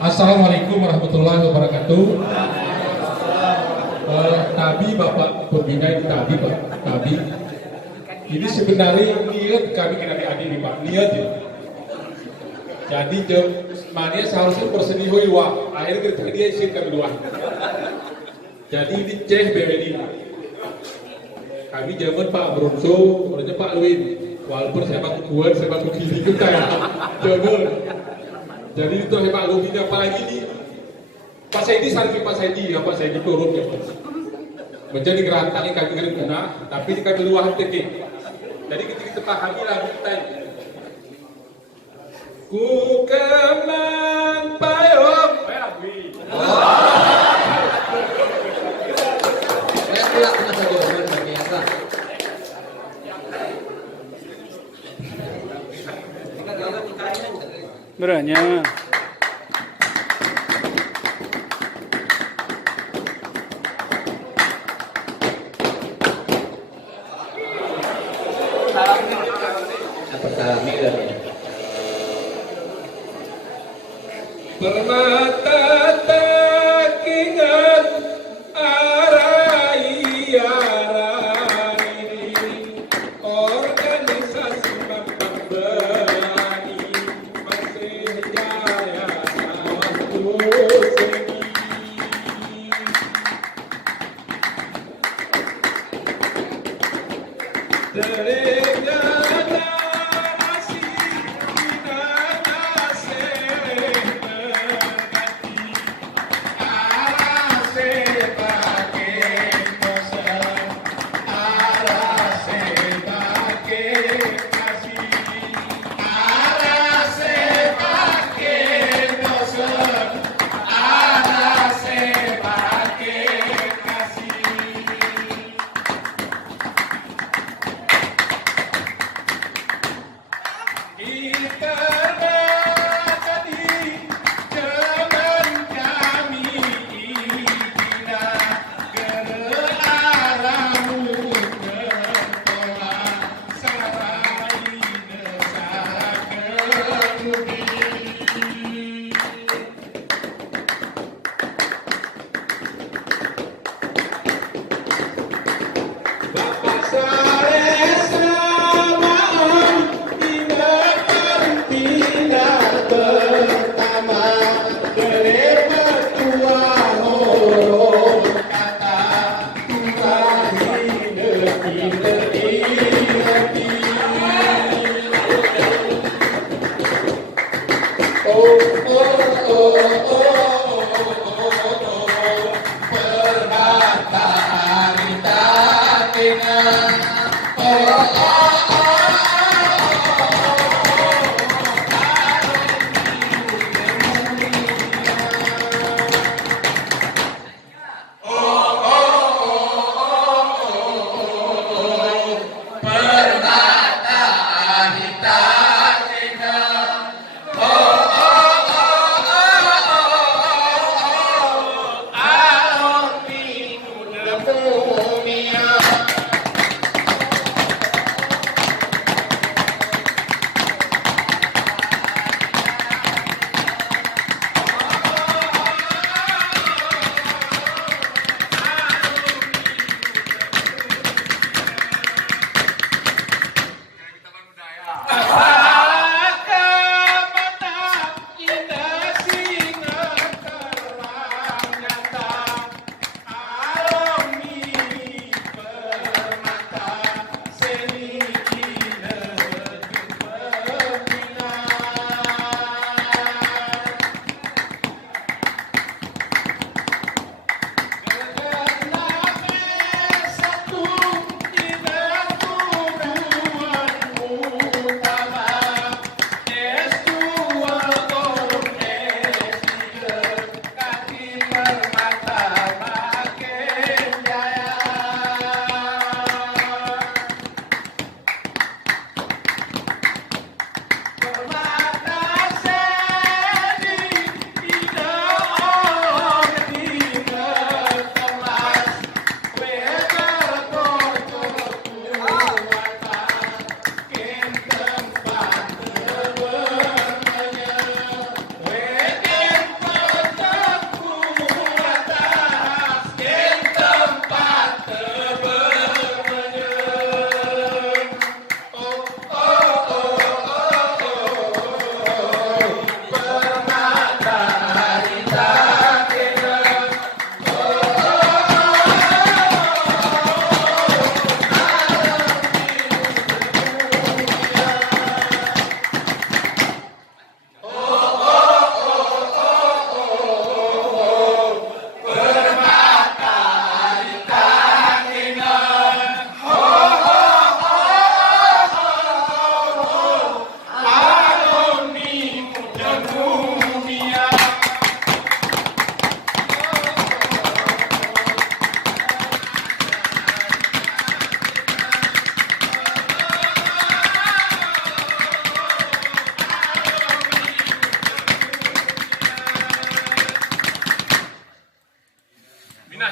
Assalamualaikum warahmatullahi wabarakatuh. Tadi Bapak pembina ini tadi Pak, tadi ini sebenarnya niat kami kena adik ini Pak, niat ya. Jadi mania seharusnya bersedih wah, akhirnya kita dia isin kami dua. Jadi ini ceh BWD. Kami zaman Pak Bronso, orangnya Pak Luin. Walaupun saya baku kuat, saya baku kiri kita ya. Jangan. Jadi itu hebat loginya apalagi ini Pak Saidi saking Pak Saidi ya Pak Saidi turun ya Pak. Menjadi gerantangnya kami ngeri kena, tapi di kami luahan titik. Jadi kita pahami lagu kita ini. Ku kenang payung. Beranya. Permata Takengon Ar-Raniry organisasi pembani masih jaya satu seni. Terengana masih kita Aceh terganti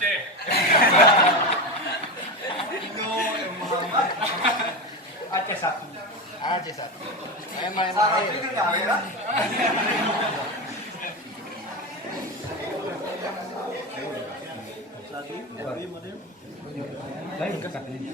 Aceh. Aceh satu. Aceh satu. Main-main. Lain kan katanya.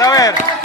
Sawer.